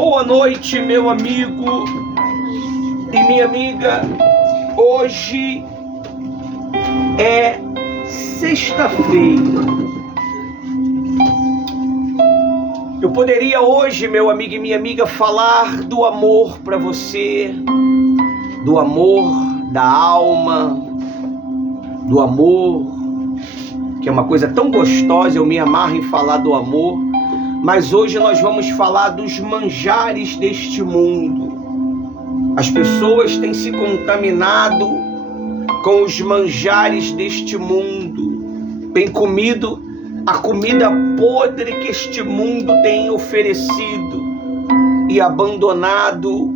Boa noite, meu amigo e minha amiga. Hoje é sexta-feira. Eu poderia hoje, meu amigo e minha amiga, falar do amor para você, do amor da alma, do amor, que é uma coisa tão gostosa, eu me amarro em falar do amor. Mas hoje nós vamos falar dos manjares deste mundo. As pessoas têm se contaminado com os manjares deste mundo. Têm comido a comida podre que este mundo tem oferecido e abandonado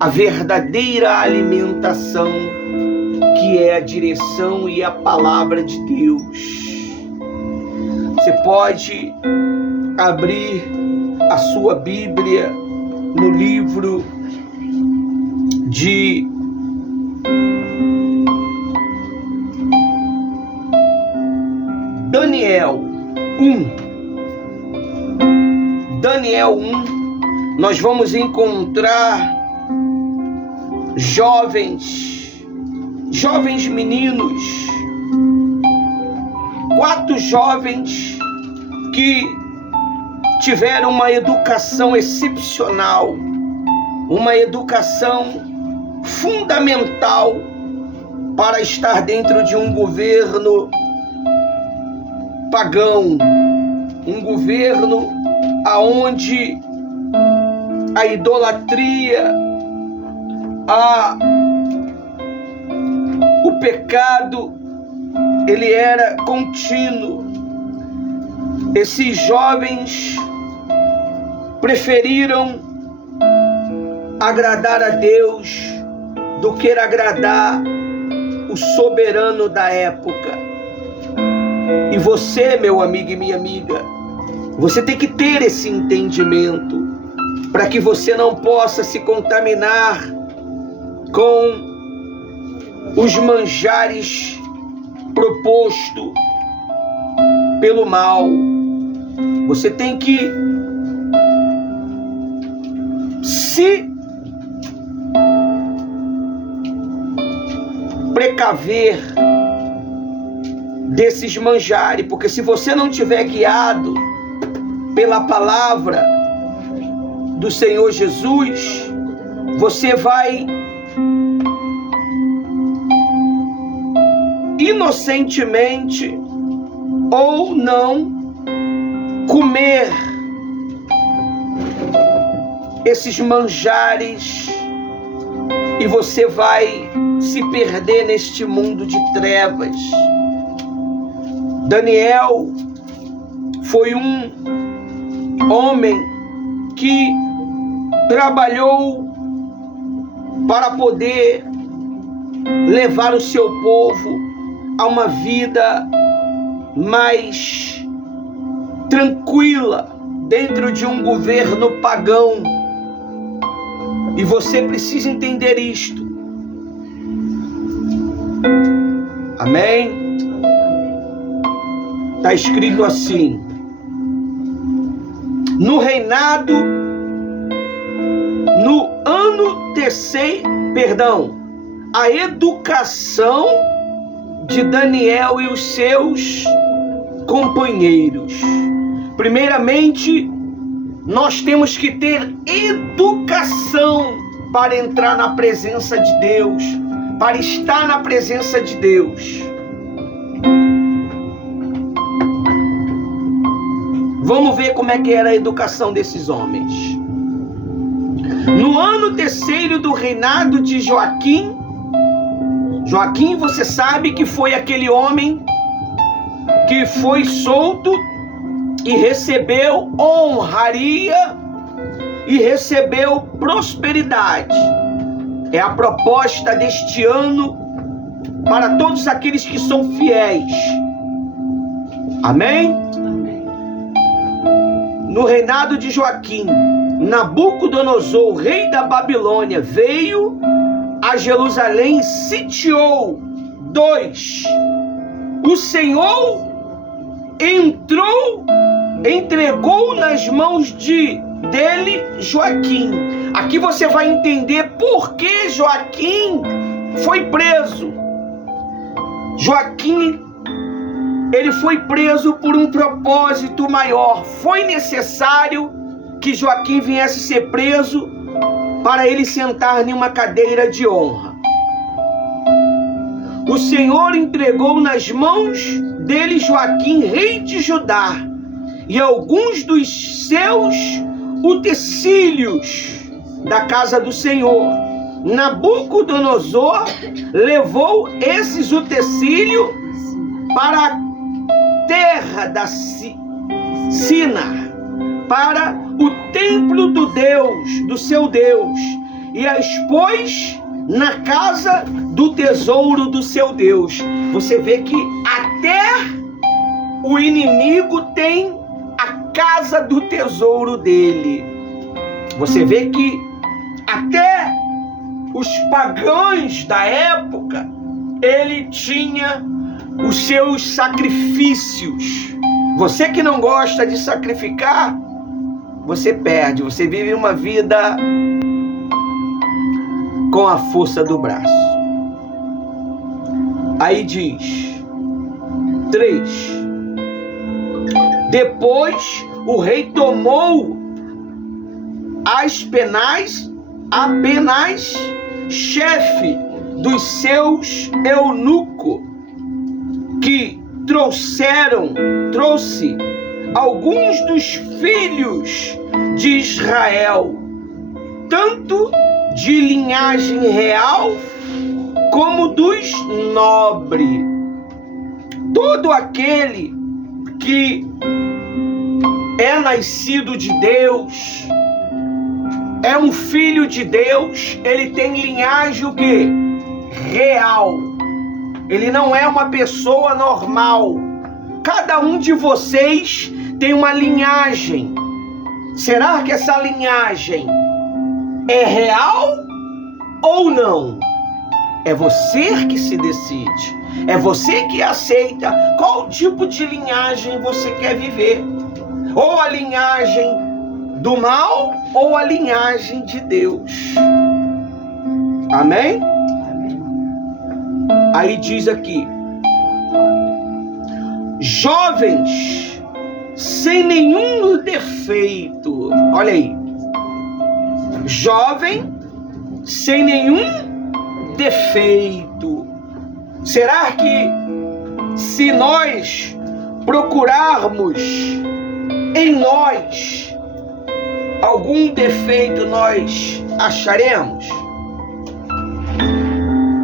a verdadeira alimentação, que é a direção e a palavra de Deus. Você pode abrir a sua Bíblia no livro de Daniel 1. Daniel 1, nós vamos encontrar jovens meninos, 4 jovens que tiveram uma educação excepcional, uma educação fundamental para estar dentro de um governo pagão, um governo aonde a idolatria, o pecado, ele era contínuo. Esses jovens preferiram agradar a Deus do que agradar o soberano da época. E você, meu amigo e minha amiga, você tem que ter esse entendimento para que você não possa se contaminar com os manjares propostos pelo mal. Você tem que se precaver desses manjares, porque se você não tiver guiado pela palavra do Senhor Jesus, você vai inocentemente ou não comer esses manjares e você vai se perder neste mundo de trevas. Daniel foi um homem que trabalhou para poder levar o seu povo a uma vida mais tranquila dentro de um governo pagão. E você precisa entender isto. Amém? Está escrito assim: no reinado, no ano terceiro, a educação de Daniel e os seus companheiros. Primeiramente, nós temos que ter educação para entrar na presença de Deus, para estar na presença de Deus. Vamos ver como é que era a educação desses homens. No ano terceiro do reinado de Joaquim, você sabe que foi aquele homem que foi solto e recebeu honraria e recebeu prosperidade. É a proposta deste ano para todos aqueles que são fiéis. Amém? No reinado de Joaquim, Nabucodonosor, rei da Babilônia, veio a Jerusalém e sitiou. 2. O Senhor entrou entregou nas mãos dele Joaquim. Aqui você vai entender por que Joaquim foi preso. Joaquim, ele foi preso por um propósito maior. Foi necessário que Joaquim viesse ser preso para ele sentar em uma cadeira de honra. O Senhor entregou nas mãos dele Joaquim, rei de Judá, e alguns dos seus utensílios da casa do Senhor. Nabucodonosor levou esses utensílios para a terra da Sinar, para o templo do Deus, do seu Deus, e a expôs na casa do tesouro do seu Deus. Você vê que até o inimigo tem a casa do tesouro dele. Você vê que até os pagãos da época, ele tinha os seus sacrifícios. Você que não gosta de sacrificar, você perde, você vive uma vida com a força do braço. Aí diz 3: depois o rei tomou Apenaz, chefe dos seus eunucos, que trouxe alguns dos filhos de Israel, tanto de linhagem real como dos nobres. Todo aquele que é nascido de Deus, é um filho de Deus, ele tem linhagem o quê? Real. Ele não é uma pessoa normal. Cada um de vocês tem uma linhagem. Será que essa linhagem é real ou não? É você que se decide. É você que aceita qual tipo de linhagem você quer viver. Ou a linhagem do mal ou a linhagem de Deus. Amém? Aí diz aqui: jovens sem nenhum defeito. Olha aí. Jovem sem nenhum defeito. Será que se nós procurarmos em nós algum defeito, nós acharemos?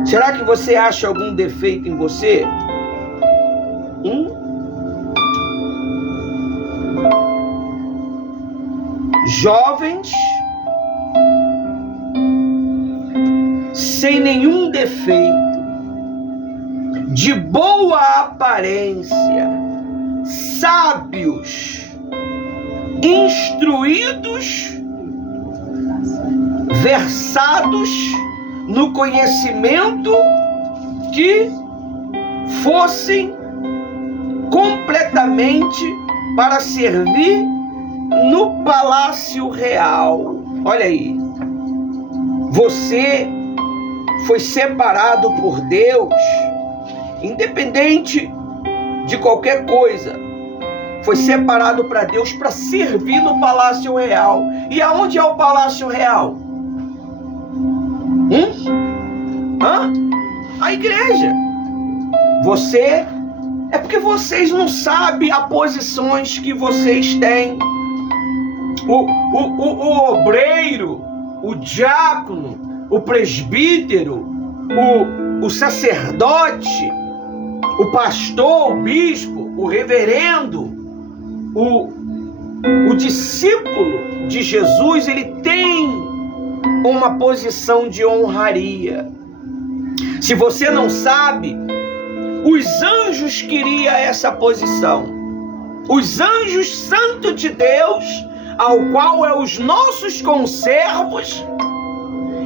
Será que você acha algum defeito em você? Jovens sem nenhum defeito, de boa aparência, sábios, instruídos, versados no conhecimento, que fossem completamente para servir no palácio real. Olha aí, você foi separado por Deus, independente de qualquer coisa, foi separado para Deus para servir no palácio real. E aonde é o palácio real? A igreja. Você, é porque vocês não sabem as posições que vocês têm. O obreiro, o diácono, o presbítero, o sacerdote, o pastor, o bispo, o reverendo, o discípulo de Jesus, ele tem uma posição de honraria. Se você não sabe, os anjos queriam essa posição. Os anjos santos de Deus, ao qual é os nossos conservos,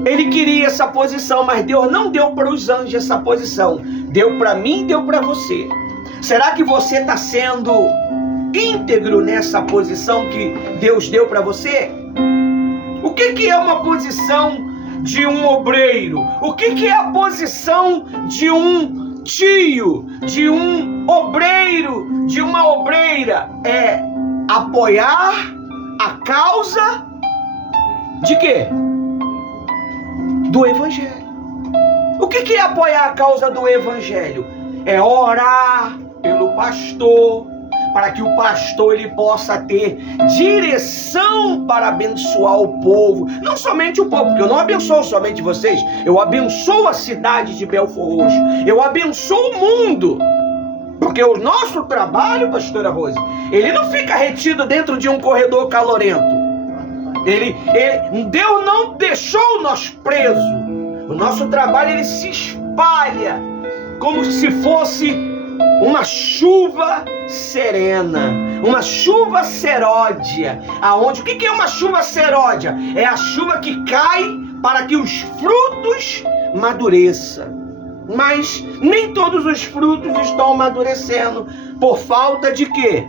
ele queria essa posição, mas Deus não deu para os anjos essa posição. Deu para mim, deu para você. Será que você está sendo íntegro nessa posição que Deus deu para você? O que é uma posição de um obreiro? O que é a posição de um tio, de um obreiro, de uma obreira? É apoiar a causa de quê? Do Evangelho. O que é apoiar a causa do Evangelho? É orar pelo pastor, para que o pastor ele possa ter direção para abençoar o povo. Não somente o povo, porque eu não abençoo somente vocês. Eu abençoo a cidade de Belford Roxo. Eu abençoo o mundo. Porque o nosso trabalho, pastora Rose, ele não fica retido dentro de um corredor calorento. Deus não deixou nós presos. O nosso trabalho ele se espalha como se fosse uma chuva serena, uma chuva seródia. O que é uma chuva seródia? É a chuva que cai para que os frutos amadureçam. Mas nem todos os frutos estão amadurecendo. Por falta de quê?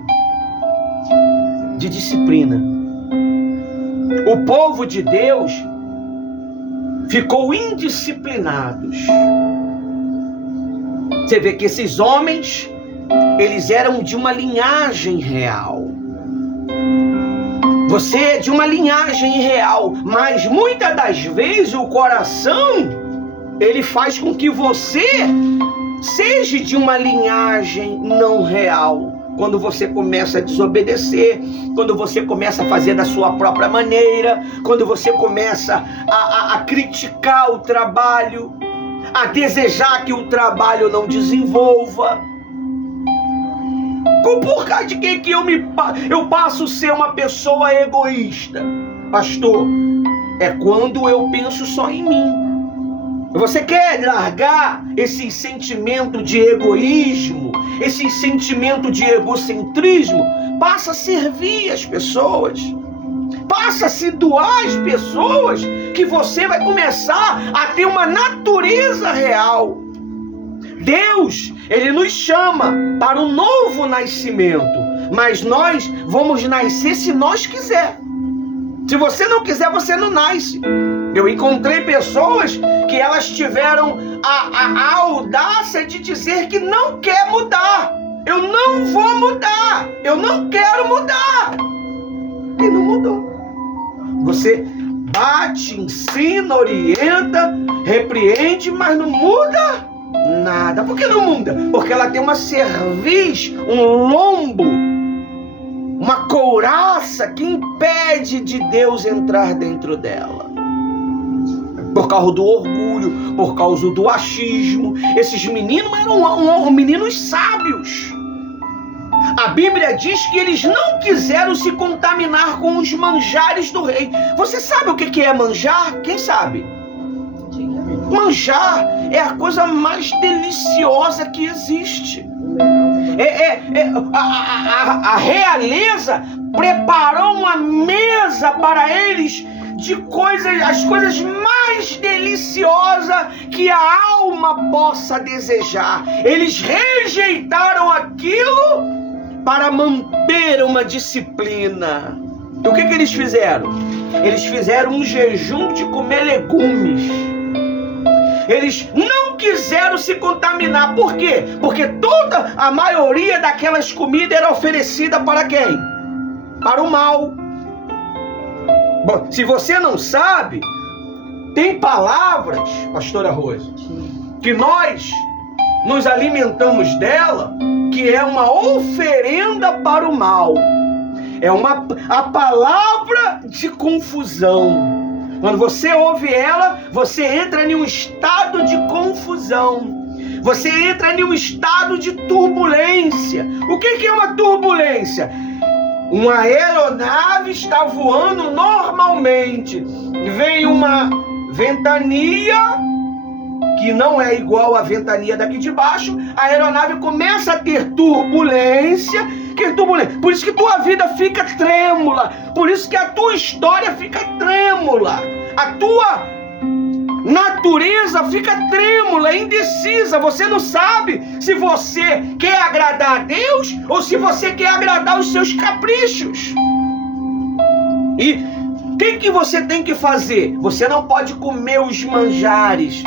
De disciplina. O povo de Deus ficou indisciplinados. Você vê que esses homens, eles eram de uma linhagem real. Você é de uma linhagem real, mas muitas das vezes o coração, ele faz com que você seja de uma linhagem não real. Quando você começa a desobedecer, quando você começa a fazer da sua própria maneira, quando você começa a criticar o trabalho, a desejar que o trabalho não desenvolva. Por causa de que eu passo a ser uma pessoa egoísta? Pastor, é quando eu penso só em mim. Você quer largar esse sentimento de egoísmo, esse sentimento de egocentrismo? Passa a servir as pessoas. Passa a se doar às pessoas, que você vai começar a ter uma natureza real. Deus, Ele nos chama para um novo nascimento, mas nós vamos nascer se nós quiser. Se você não quiser, você não nasce. Eu encontrei pessoas que elas tiveram a audácia de dizer que não quer mudar. Eu não vou mudar. Eu não quero mudar. E não mudou. Você bate, ensina, orienta, repreende, mas não muda nada. Por que não muda? Porque ela tem uma cerviz, um lombo, uma couraça que impede de Deus entrar dentro dela. Por causa do orgulho, por causa do achismo. Esses meninos eram meninos sábios. A Bíblia diz que eles não quiseram se contaminar com os manjares do rei. Você sabe o que é manjar? Quem sabe? Manjar é a coisa mais deliciosa que existe. A realeza preparou uma mesa para eles de as coisas mais deliciosas que a alma possa desejar. Eles rejeitaram aquilo para manter uma disciplina. O que eles fizeram? Eles fizeram um jejum de comer legumes. Eles não quiseram se contaminar. Por quê? Porque toda a maioria daquelas comidas era oferecida para quem? Para o mal. Bom, se você não sabe, tem palavras, pastora Rose, que nós nos alimentamos dela, que é uma oferenda para o mal. É a palavra de confusão. Quando você ouve ela, você entra em um estado de confusão. Você entra em um estado de turbulência. O que é uma turbulência? Uma aeronave está voando normalmente. Vem uma ventania que não é igual à ventania daqui de baixo. A aeronave começa a ter turbulência. Por isso que tua vida fica trêmula. Por isso que a tua história fica trêmula. natureza fica trêmula, indecisa. Você não sabe se você quer agradar a Deus ou se você quer agradar os seus caprichos. E o que você tem que fazer? Você não pode comer os manjares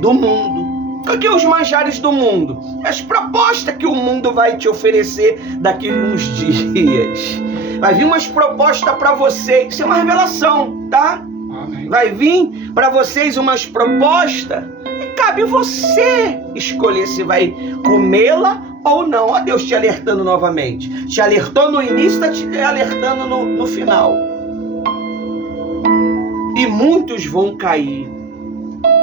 do mundo. O que é os manjares do mundo? As propostas que o mundo vai te oferecer daqui a uns dias. Vai vir umas propostas para você. Isso é uma revelação, tá? Amém. Vai vir para vocês umas propostas e cabe você escolher se vai comê-la ou não. Ó, Deus te alertando novamente. Te alertou no início, está te alertando no final. E muitos vão cair.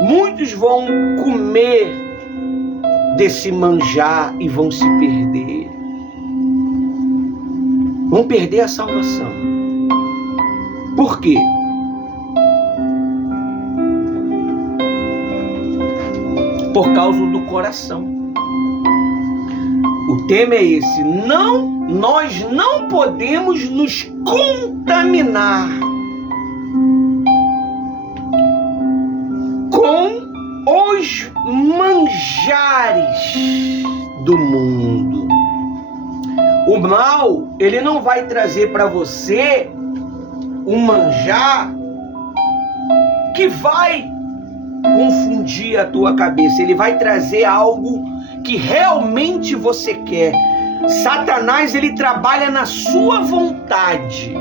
Muitos vão comer desse manjar e vão se perder. Vão perder a salvação. Por quê? Por causa do coração. O tema é esse. Nós não podemos nos contaminar com os manjares do mundo. O mal, ele não vai trazer para você um manjar que vai confundir a tua cabeça. Ele vai trazer algo que realmente você quer. Satanás, ele trabalha na sua vontade,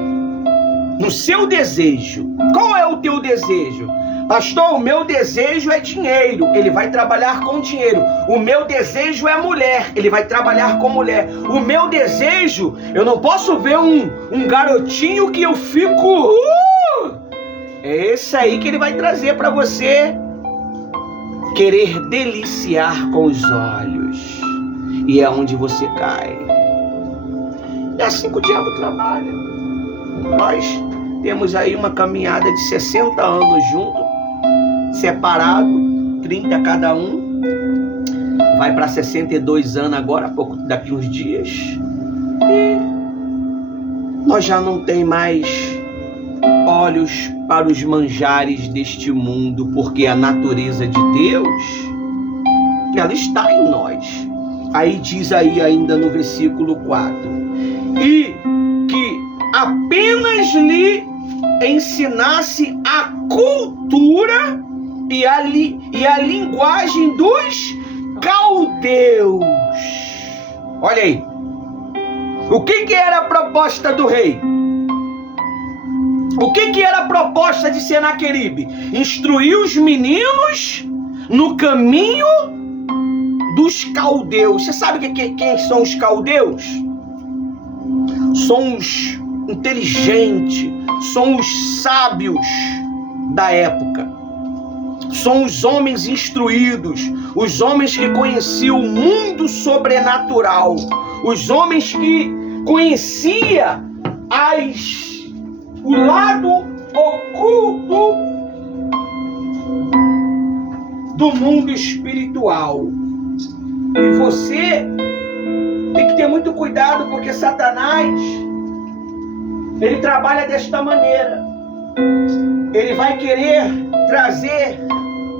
no seu desejo. Qual é o teu desejo? Pastor, o meu desejo é dinheiro. Ele vai trabalhar com dinheiro. O meu desejo é mulher. Ele vai trabalhar com mulher. O meu desejo, eu não posso ver um garotinho que eu fico... É esse aí que ele vai trazer para você querer deliciar com os olhos. E é onde você cai. É assim que o diabo trabalha. Nós temos aí uma caminhada de 60 anos juntos, separado, 30 cada um. Vai para 62 anos agora, daqui uns dias. E nós já não tem mais olhos para os manjares deste mundo, porque a natureza de Deus, ela está em nós. Aí diz aí ainda no versículo 4, e que apenas lhe ensinasse a cultura e a linguagem dos caldeus. Olha aí. O que era a proposta do rei? O que era a proposta de Senaqueribe? Instruir os meninos no caminho dos caldeus. Você sabe quem são os caldeus? São os inteligentes, são os sábios da época. São os homens instruídos, os homens que conheciam o mundo sobrenatural, os homens que conheciam o lado oculto do mundo espiritual. E você tem que ter muito cuidado, porque Satanás, ele trabalha desta maneira. Ele vai querer trazer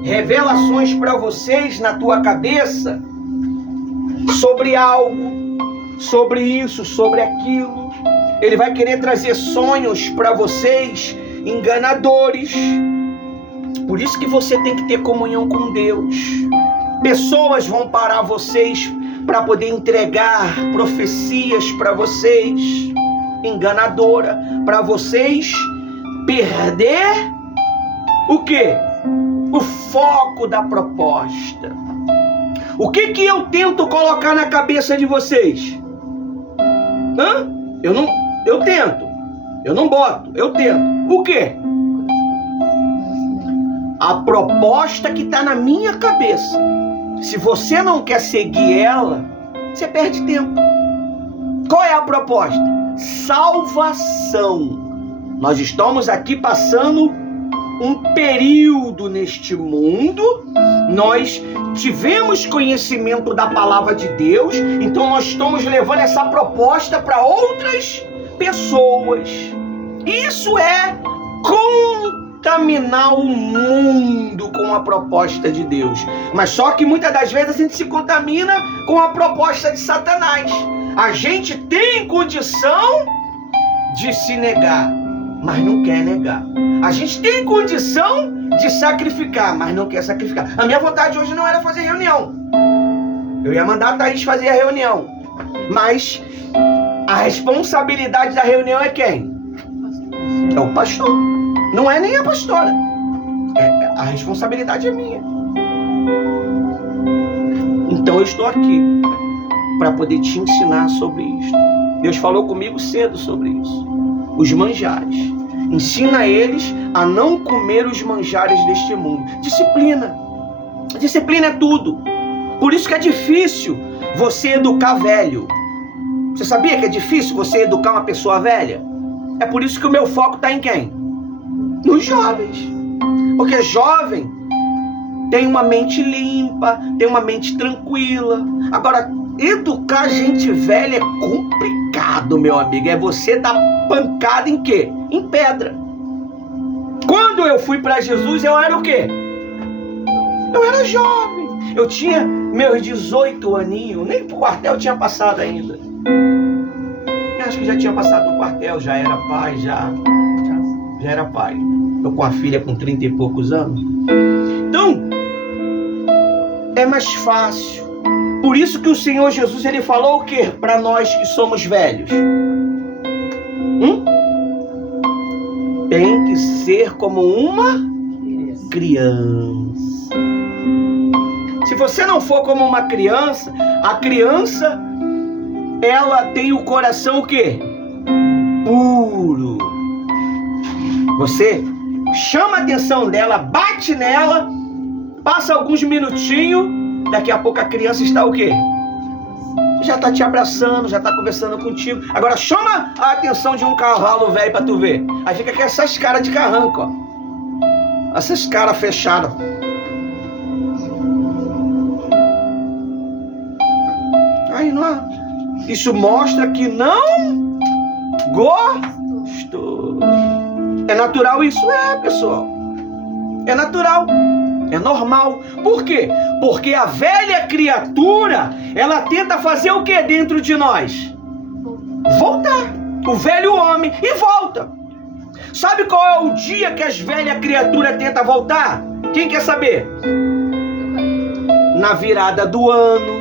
revelações para vocês na tua cabeça sobre algo, sobre isso, sobre aquilo. Ele vai querer trazer sonhos para vocês enganadores. Por isso que você tem que ter comunhão com Deus. Pessoas vão parar vocês para poder entregar profecias para vocês, enganadora, para vocês perder o quê? O foco da proposta. O que eu tento colocar na cabeça de vocês? Eu tento. Eu não boto, eu tento. O quê? A proposta que está na minha cabeça. Se você não quer seguir ela, você perde tempo. Qual é a proposta? Salvação. Nós estamos aqui passando um período neste mundo. Nós tivemos conhecimento da palavra de Deus, então nós estamos levando essa proposta para outras pessoas. Isso é contaminação. contaminar o mundo com a proposta de Deus. Mas só que muitas das vezes a gente se contamina com a proposta de Satanás. A gente tem condição de se negar, mas não quer negar. A gente tem condição de sacrificar, mas não quer sacrificar. A minha vontade hoje não era fazer reunião. Eu ia mandar a Thaís fazer a reunião. Mas a responsabilidade da reunião é quem? É o pastor. Não é nem a pastora. A responsabilidade é minha. Então eu estou aqui para poder te ensinar sobre isso. Deus falou comigo cedo sobre isso. Os manjares. Ensina eles a não comer os manjares deste mundo. Disciplina. Disciplina é tudo. Por isso que é difícil você educar velho. Você sabia que é difícil você educar uma pessoa velha? É por isso que o meu foco está em quem? Nos jovens. Porque jovem tem uma mente limpa, tem uma mente tranquila. Agora, educar gente velha é complicado, meu amigo. É você dar pancada em quê? Em pedra. Quando eu fui para Jesus, eu era o quê? Eu era jovem. Eu tinha meus 18 aninhos. Nem pro quartel tinha passado ainda. Eu acho que já tinha passado no quartel. Já era pai, já era pai. Tô com a filha com 30 e poucos anos. Então, é mais fácil. Por isso que o Senhor Jesus, ele falou o quê? Para nós que somos velhos. Tem que ser como uma criança. Se você não for como uma criança, a criança, ela tem o coração o quê? Puro. Você chama a atenção dela, bate nela, passa alguns minutinhos, daqui a pouco a criança está o quê? Já está te abraçando, já está conversando contigo. Agora chama a atenção de um cavalo velho para tu ver. Aí fica com essas caras de carranco, ó. Essas caras fechadas. Aí não é. Isso mostra que não gostou. É natural isso? É, pessoal. É natural. É normal. Por quê? Porque a velha criatura, ela tenta fazer o que dentro de nós? Voltar. O velho homem. E volta. Sabe qual é o dia que as velhas criaturas tentam voltar? Quem quer saber? Na virada do ano.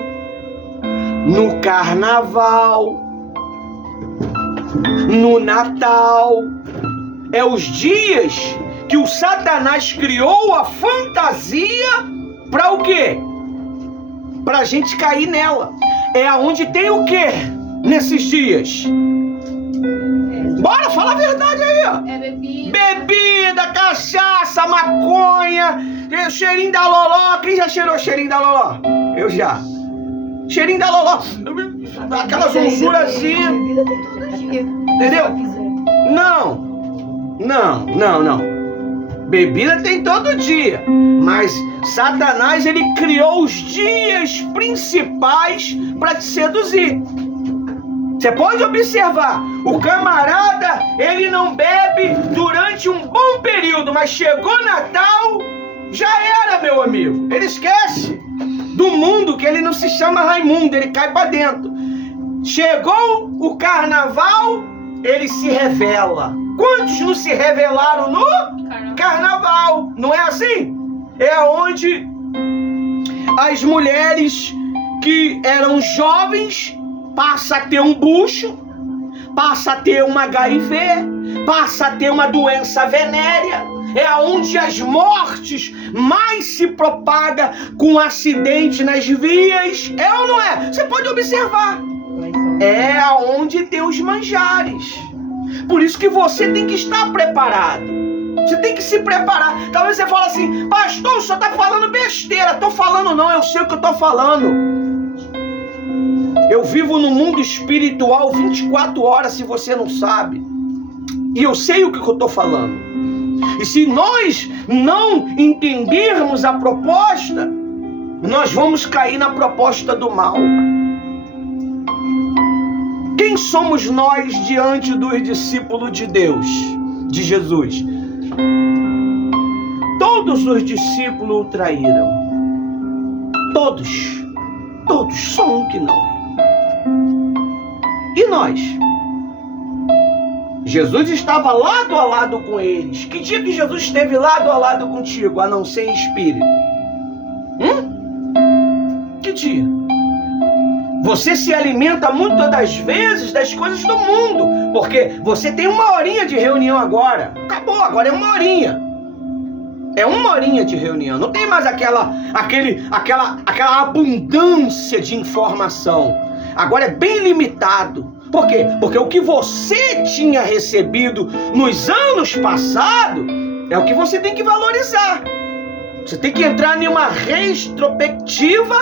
No carnaval. No Natal. É os dias que o Satanás criou a fantasia para o quê? Para a gente cair nela. É aonde tem o quê nesses dias? Bora, fala a verdade aí, ó. É bebida. Bebida, cachaça, maconha, cheirinho da loló. Quem já cheirou cheirinho da loló? Eu já. Cheirinho da loló. Aquela zonzurazinha. Bebida tem todo dia. Entendeu? Não. Bebida tem todo dia. Mas Satanás, ele criou os dias principais para te seduzir. Você pode observar, o camarada, ele não bebe durante um bom período, mas chegou Natal, já era, meu amigo. Ele esquece do mundo, que ele não se chama Raimundo, ele cai para dentro. Chegou o carnaval, ele se revela. Quantos não se revelaram no carnaval? Não é assim? É onde as mulheres que eram jovens passa a ter um bucho, passa a ter uma HIV, passa a ter uma doença venérea. É onde as mortes mais se propagam com acidente nas vias. É ou não é? Você pode observar. É onde tem os manjares. Por isso que você tem que estar preparado. Você tem que se preparar. Talvez você fale assim: pastor, o senhor está falando besteira. Estou falando não, eu sei o que eu estou falando. Eu vivo no mundo espiritual 24 horas, se você não sabe. E eu sei o que eu estou falando. E se nós não entendermos a proposta, nós vamos cair na proposta do mal. Quem somos nós diante dos discípulos de Deus, de Jesus? todos os discípulos o traíram. Todos, só um que não. E nós? Jesus estava lado a lado com eles. Que dia que Jesus esteve lado a lado contigo, a não ser em espírito? Que dia? Você se alimenta muitas das vezes das coisas do mundo, porque você tem 1 horinha de reunião agora. Acabou, agora é 1 horinha. É 1 horinha de reunião. Não tem mais aquela abundância de informação. Agora é bem limitado. Por quê? Porque o que você tinha recebido nos anos passados é o que você tem que valorizar. Você tem que entrar em uma retrospectiva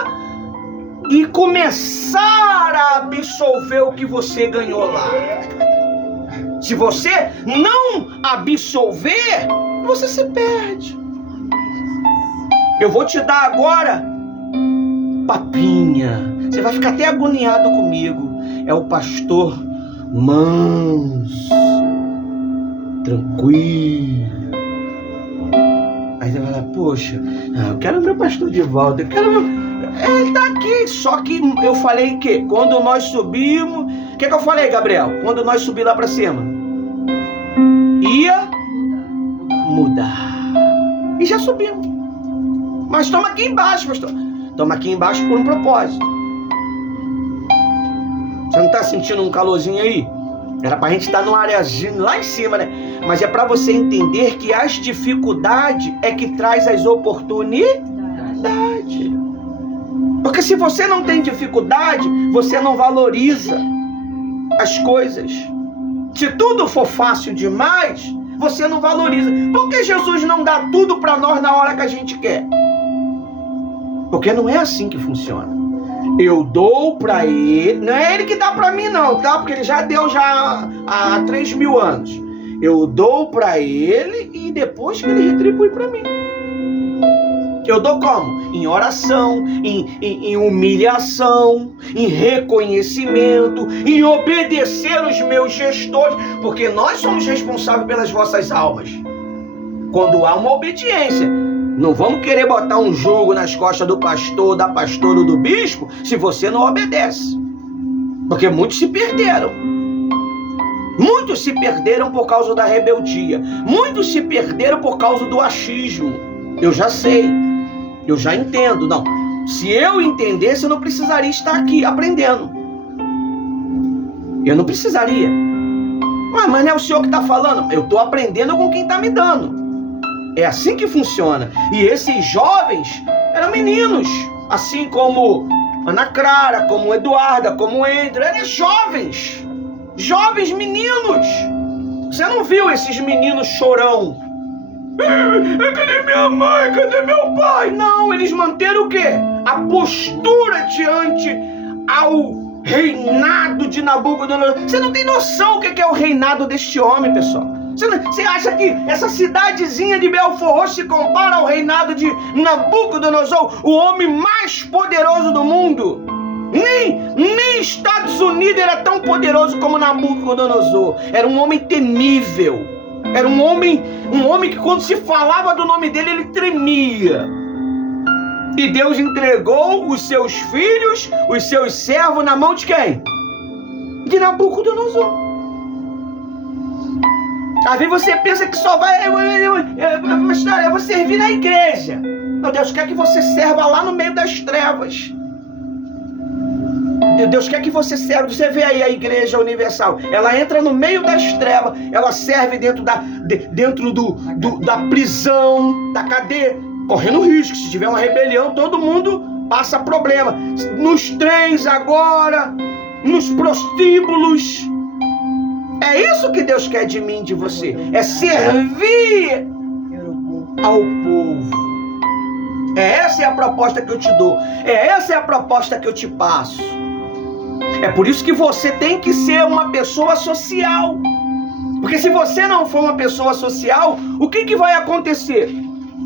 e começar a absorver o que você ganhou lá. Se você não absorver, você se perde. Eu vou te dar agora papinha. Você vai ficar até agoniado comigo. É o pastor manso, tranquilo. Aí você vai falar, poxa, eu quero meu pastor de volta, eu quero meu... Ele tá aqui, só que eu falei que quando nós subimos... O que eu falei, Gabriel? Quando nós subimos lá pra cima, ia mudar. E já subimos. Mas estamos aqui embaixo, pastor. Estamos aqui embaixo por um propósito. Você não está sentindo um calorzinho aí? Era para a gente estar numa areazinha lá em cima, né? Mas é para você entender que as dificuldades é que traz as oportunidades. Porque se você não tem dificuldade, você não valoriza as coisas. Se tudo for fácil demais, você não valoriza. Por que Jesus não dá tudo para nós na hora que a gente quer? Porque não é assim que funciona. Eu dou para ele, não é ele que dá para mim não, tá? Porque ele já deu já há 3.000 anos. Eu dou para ele e depois que ele retribui para mim. Eu dou como? Em oração, em humilhação, em reconhecimento, em obedecer os meus gestores, porque nós somos responsáveis pelas vossas almas. Quando há uma obediência, não vamos querer botar um jugo nas costas do pastor, da pastora ou do bispo, se você não obedece. Porque muitos se perderam. Muitos se perderam por causa da rebeldia. Muitos se perderam por causa do achismo. Eu já sei. Eu já entendo. Não. Se eu entendesse, eu não precisaria estar aqui aprendendo. Eu não precisaria. Mas não é o senhor que está falando. Eu estou aprendendo com quem está me dando. É assim que funciona. E esses jovens eram meninos, assim como Ana Clara, como Eduarda, como André, eram jovens. Jovens meninos. Você não viu esses meninos chorão? Cadê minha mãe? Cadê meu pai? Não, eles manteram o quê? A postura diante ao reinado de Nabucodonosor. Você não tem noção o que é o reinado deste homem, pessoal. Você acha que essa cidadezinha de Belfort Roxo se compara ao reinado de Nabucodonosor, o homem mais poderoso do mundo? Nem Estados Unidos era tão poderoso como Nabucodonosor. Era um homem temível. Era um homem que quando se falava do nome dele, ele tremia. E Deus entregou os seus filhos, os seus servos na mão de quem? De Nabucodonosor. Às vezes você pensa que só vai... Eu vou servir na igreja. Não, Deus quer que você serva lá no meio das trevas. Deus quer que você serve. Você vê aí a Igreja Universal. Ela entra no meio das trevas. Ela serve dentro da prisão, da cadeia. Correndo risco. Se tiver uma rebelião, todo mundo passa problema. Nos trens agora, nos prostíbulos. É isso que Deus quer de mim, de você. É servir ao povo. Essa é a proposta que eu te dou. Essa é a proposta que eu te passo. É por isso que você tem que ser uma pessoa social. Porque se você não for uma pessoa social, o que vai acontecer?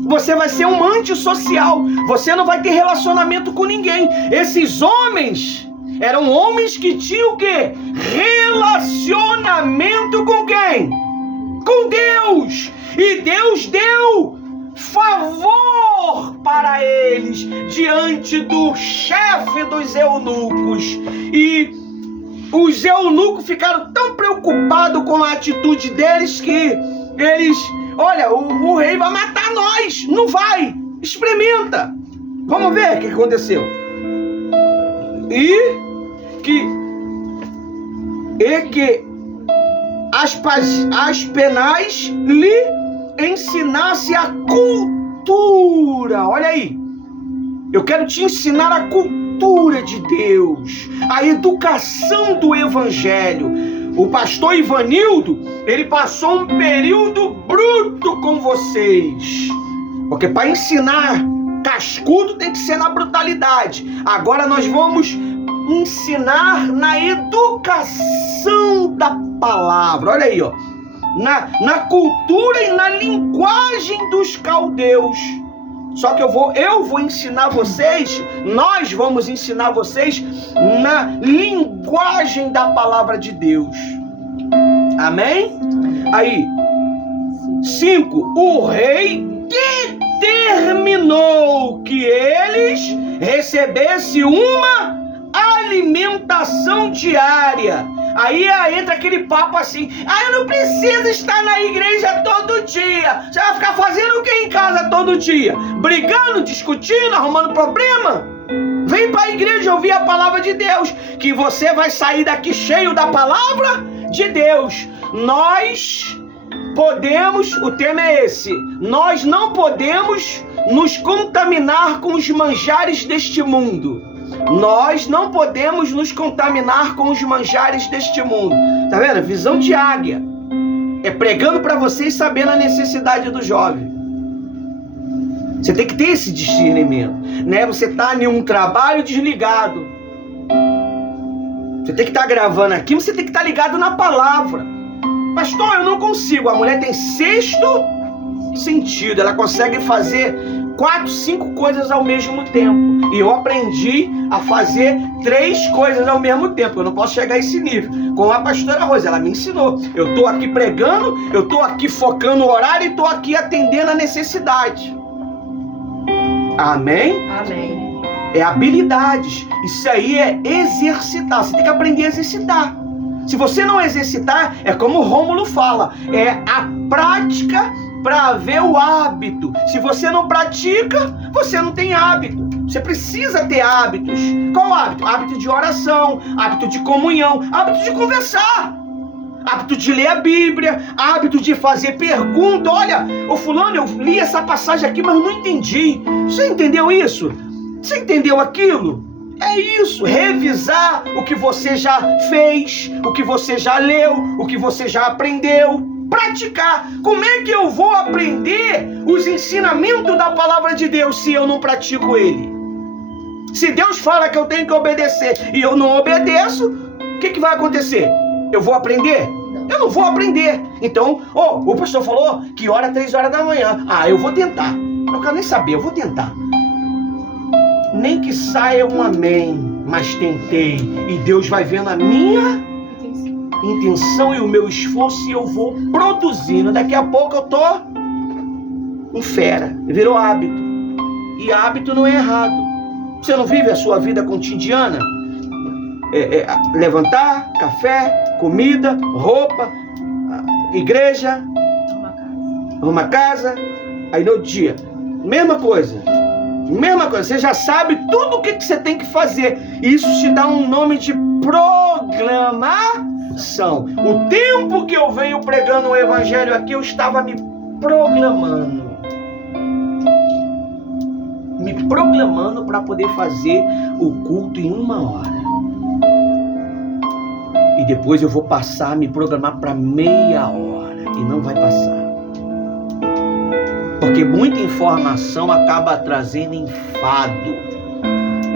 Você vai ser um antissocial. Você não vai ter relacionamento com ninguém. Esses homens eram homens que tinham o quê? Relacionamento com quem? Com Deus. E Deus deu favor para eles diante do chefe dos eunucos. E os eunucos ficaram tão preocupados com a atitude deles que eles, olha, o rei vai matar nós. Não vai, experimenta. Vamos ver o que aconteceu. E que as penais lhe ensinasse a cultura. Olha aí, eu quero te ensinar a cultura de Deus, a educação do evangelho. O pastor Ivanildo, ele passou um período bruto com vocês, porque para ensinar cascudo tem que ser na brutalidade. Agora nós vamos ensinar na educação da palavra. Olha aí, ó, na cultura e na linguagem dos caldeus. Só que eu vou ensinar vocês, nós vamos ensinar vocês na linguagem da palavra de Deus. Amém? Aí, 5. O rei determinou que eles recebessem uma alimentação diária. Aí entra aquele papo assim: eu não preciso estar na igreja todo dia. Você vai ficar fazendo o que em casa todo dia? Brigando, discutindo, arrumando problema? Vem para a igreja ouvir a palavra de Deus, que você vai sair daqui cheio da palavra de Deus. Nós podemos, o tema é esse: nós não podemos nos contaminar com os manjares deste mundo. Nós não podemos nos contaminar com os manjares deste mundo. Tá vendo? Visão de águia. É pregando para vocês, sabendo a necessidade do jovem. Você tem que ter esse discernimento, né? Você tá em um trabalho desligado. Você tem que estar gravando aqui, mas você tem que estar ligado na palavra. Pastor, eu não consigo. A mulher tem sexto sentido. Ela consegue fazer 4, 5 coisas ao mesmo tempo. E eu aprendi a fazer 3 coisas ao mesmo tempo. Eu não posso chegar a esse nível. Com a pastora Rose, ela me ensinou. Eu tô aqui pregando, eu tô aqui focando o horário e tô aqui atendendo a necessidade. Amém? Amém. É habilidades. Isso aí é exercitar. Você tem que aprender a exercitar. Se você não exercitar, é como o Rômulo fala, é a prática para ver o hábito. Se você não pratica, você não tem hábito. Você precisa ter hábitos. Qual hábito? Hábito de oração, hábito de comunhão, hábito de conversar, hábito de ler a Bíblia, hábito de fazer pergunta. Olha, ô fulano, eu li essa passagem aqui, mas não entendi. Você entendeu isso? Você entendeu aquilo? É isso, revisar o que você já fez, o que você já leu, o que você já aprendeu. Praticar. Como é que eu vou aprender os ensinamentos da palavra de Deus se eu não pratico ele? Se Deus fala que eu tenho que obedecer e eu não obedeço, o que vai acontecer? Eu vou aprender? Eu não vou aprender. Então, o pastor falou que ora 3 horas da manhã. Eu vou tentar. Não quero nem saber, eu vou tentar. Nem que saia um amém, mas tentei. E Deus vai vendo a minha intenção e o meu esforço e eu vou produzindo. Daqui a pouco eu tô um fera. Virou hábito. E hábito não é errado. Você não vive a sua vida cotidiana? Levantar, café, comida, roupa, igreja, arruma casa. Aí no outro dia, mesma coisa. Você já sabe tudo o que você tem que fazer. Isso te dá um nome de programação. O tempo que eu venho pregando o evangelho aqui, eu estava me programando. Para poder fazer o culto em 1 hora. E depois eu vou passar a me programar para meia hora. E não vai passar. Porque muita informação acaba trazendo enfado.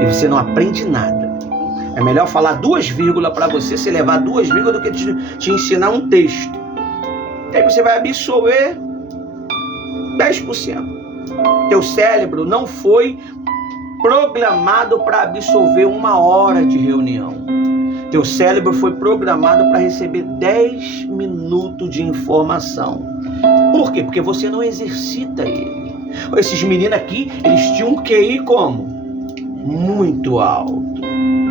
E você não aprende nada. É melhor falar 2 vírgulas para você levar 2 vírgulas do que te ensinar um texto. E aí você vai absorver 10%. Teu cérebro não foi programado para absorver 1 hora de reunião. Teu cérebro foi programado para receber 10 minutos de informação. Por quê? Porque você não exercita ele. Esses meninos aqui, eles tinham um QI como? Muito alto.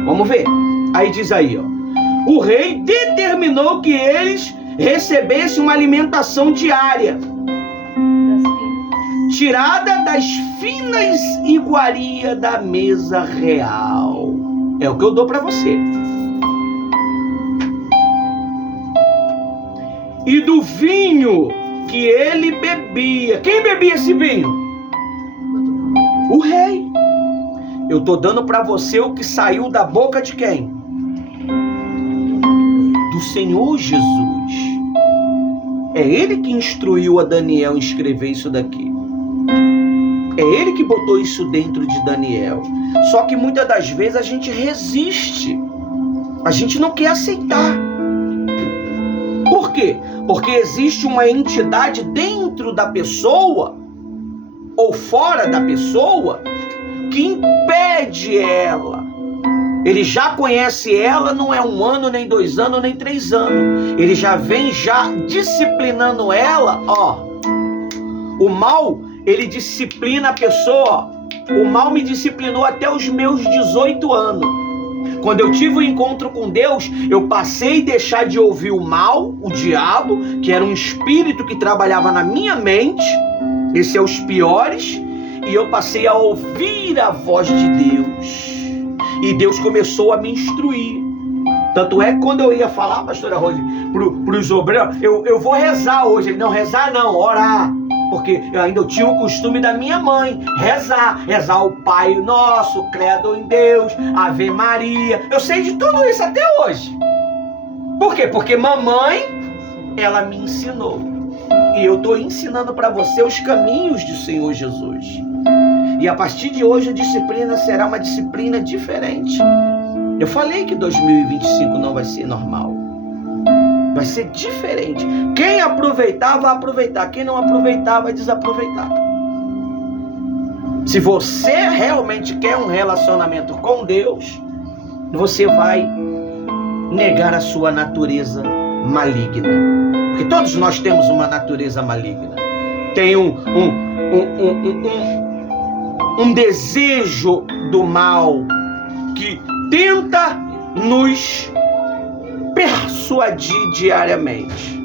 Vamos ver. Aí diz aí, ó. O rei determinou que eles recebessem uma alimentação diária, tirada das finas iguarias da mesa real. É o que eu dou para você. E do vinho que ele bebia. Quem bebia esse vinho? O rei. Eu tô dando para você o que saiu da boca de quem? Do Senhor Jesus. É ele que instruiu a Daniel em escrever isso daqui. É ele que botou isso dentro de Daniel. Só que muitas das vezes a gente resiste. A gente não quer aceitar. Por quê? Porque existe uma entidade dentro da pessoa ou fora da pessoa que impede ela. Ele já conhece ela, não é 1 ano, nem 2 anos, nem 3 anos. Ele já vem disciplinando ela, ó. O mal, ele disciplina a pessoa. O mal me disciplinou até os meus 18 anos. Quando eu tive o encontro com Deus, eu passei a deixar de ouvir o mal, o diabo, que era um espírito que trabalhava na minha mente. Esse é os piores. E eu passei a ouvir a voz de Deus. E Deus começou a me instruir. Tanto é que quando eu ia falar, pastora Rose, para os obreiros, eu vou rezar hoje. Ele, não, rezar não, orar. Porque eu ainda tinha o costume da minha mãe, rezar o Pai Nosso, Credo em Deus, Ave Maria. Eu sei de tudo isso até hoje. Por quê? Porque mamãe, ela me ensinou. E eu estou ensinando para você os caminhos do Senhor Jesus. E a partir de hoje a disciplina será uma disciplina diferente. Eu falei que 2025 não vai ser normal. Vai ser diferente. Quem aproveitar, vai aproveitar. Quem não aproveitar, vai desaproveitar. Se você realmente quer um relacionamento com Deus, você vai negar a sua natureza maligna. Porque todos nós temos uma natureza maligna. Tem um desejo do mal que tenta nos persuadir diariamente.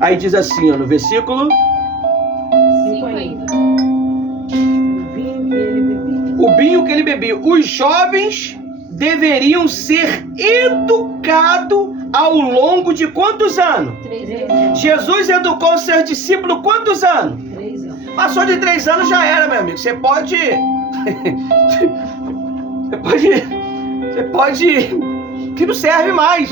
Aí diz assim, ó, no versículo 5 ainda. O vinho que ele bebia. Os jovens deveriam ser educados ao longo de quantos anos? 3 anos. Jesus educou os seus discípulos quantos anos? 3 anos. Passou de 3 anos, já era, meu amigo. Você pode que não serve mais.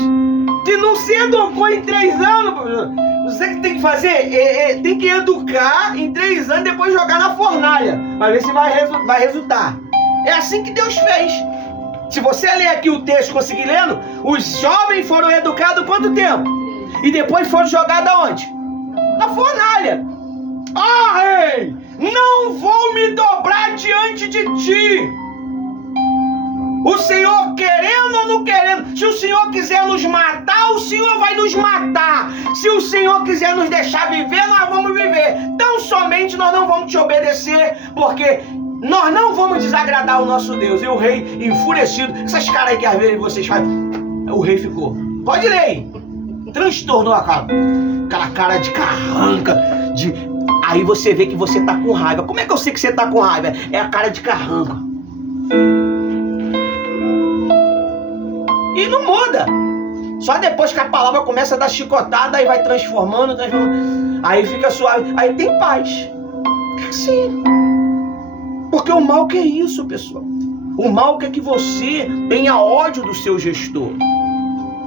Que não se educou em 3 anos. Você que tem que fazer, tem que educar em 3 anos e depois jogar na fornalha, para ver se vai resultar. É assim que Deus fez. Se você ler aqui o texto e conseguir lendo, os jovens foram educados quanto tempo? E depois foram jogados aonde? Na fornalha. Ah, rei, não vou me dobrar diante de ti. O Senhor querendo ou não querendo, se o Senhor quiser nos matar, o Senhor vai nos matar. Se o Senhor quiser nos deixar viver, nós vamos viver. Tão somente nós não vamos te obedecer, porque nós não vamos desagradar o nosso Deus. E o rei enfurecido, essas caras aí que às vezes vocês fazem, o rei ficou. Pode ler aí. Transtornou aquela cara de carranca, aí você vê que você tá com raiva. Como é que eu sei que você tá com raiva? É a cara de carranca. E não muda. Só depois que a palavra começa a dar chicotada, aí vai transformando. Aí fica suave. Aí tem paz. É assim. Porque o mal quer isso, pessoal. O mal quer que você tenha ódio do seu gestor.